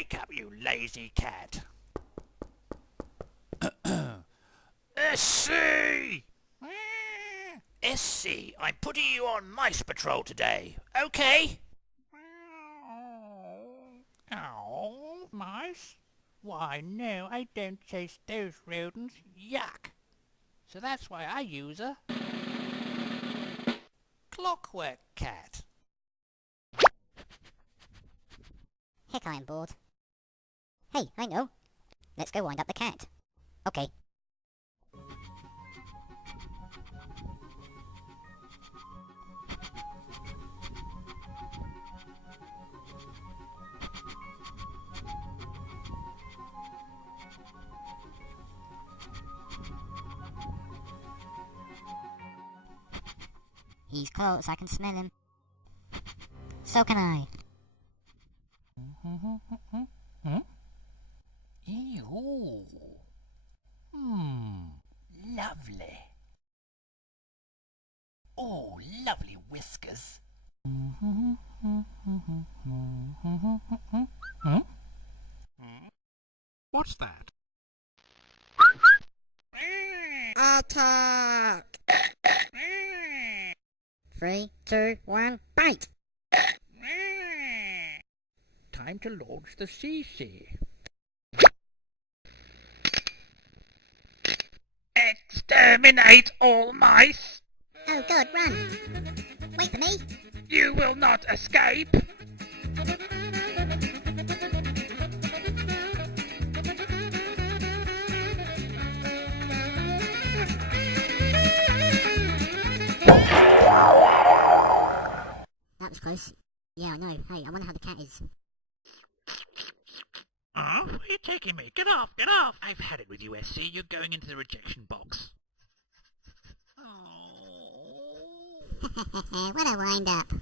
Wake up, you lazy cat. SC! SC, I'm putting you on mice patrol today, okay? Oh, mice? Why, no, I don't chase those rodents. Yuck! So that's why I use a clockwork cat. Heck, I am bored. Hey, I know. Let's go wind up the cat. Okay. He's close, I can smell him. So can I. Ew. Lovely. Oh, lovely whiskers. What's that? Attack! 3, 2, 1, bite! Time to launch the CC. Exterminate all mice. Oh god, run! Wait for me! You will not escape. That was close. Yeah, I know. Hey, I wonder how the cat is. Oh, where are you taking me? Get off, get off! I've had it with you, SC. You're going into the rejection box. What a wind up.